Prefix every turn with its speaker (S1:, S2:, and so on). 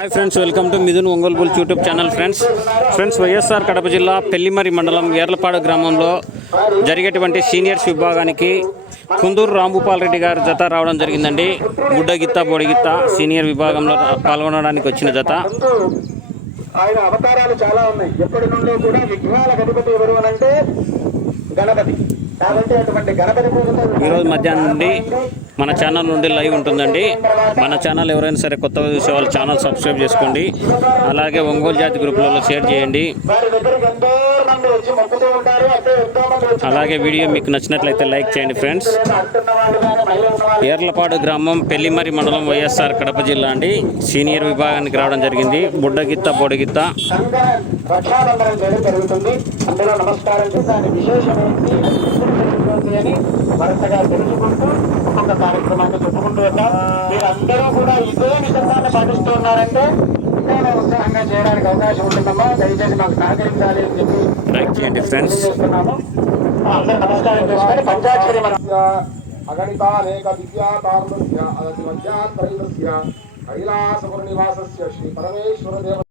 S1: Hi friends welcome to Mithun Ongole bulls YouTube channel friends friends YSR Kadapa జిల్లా పెళ్ళిమరి మండలం ఏర్లపాడు గ్రామంలో జరిగేటువంటి seniors విభాగానికి కుందూరు రాంభూపాల్ రెడ్డి గారి జత రావడం జరిగిందండి. బుడ్డగిత్త బొడిగిత్త సీనియర్ విభాగంలో పాల్గొనడానికి వచ్చిన జత.
S2: ఆయన అవతారాలు చాలా ఉన్నాయి. ఎప్పటి నుండో కూడా విఘ్నాల గణపతి ఎవరు గణపతి. కాబట్టి అటువంటి గణపతి
S1: ఈరోజు మధ్యాహ్నం నుండి మన ఛానల్ నుండి లైవ్ ఉంటుందండి. మన ఛానల్ ఎవరైనా సరే కొత్తగా చూసే వాళ్ళు ఛానల్ సబ్స్క్రైబ్ చేసుకోండి. అలాగే ఒంగోలు జాతి గ్రూపులలో షేర్ చేయండి. అలాగే వీడియో మీకు నచ్చినట్లయితే లైక్ చేయండి ఫ్రెండ్స్. ఏర్లపాడు గ్రామం పెళ్ళిమరి మండలం వైఎస్ఆర్ కడప జిల్లా అండి. సీనియర్ విభాగానికి రావడం జరిగింది. బుడ్డగిత్త బొడగిత్త.
S2: సంఘ నమస్కారం ఒక్కొక్క కార్యక్రమాన్ని చెప్పుకుంటూ వచ్చాం మీరందరూ కూడా ఇదే విషయాన్ని పాటిస్తూ ఉన్నారంటే ఇంకా ఉత్సాహంగా చేయడానికి అవకాశం ఉంటుందమ్మా. దయచేసి మాకు సహకరించాలి అని చెప్పి
S1: లైక్ చేయండి ఫ్రెండ్స్
S2: చేస్తున్నాము అందరూ నమస్కారం చేసుకొని పంచాక్షరి
S3: అగణితానేక కైలాసపుర నివాసస్య శ్రీ పరమేశ్వర దేవ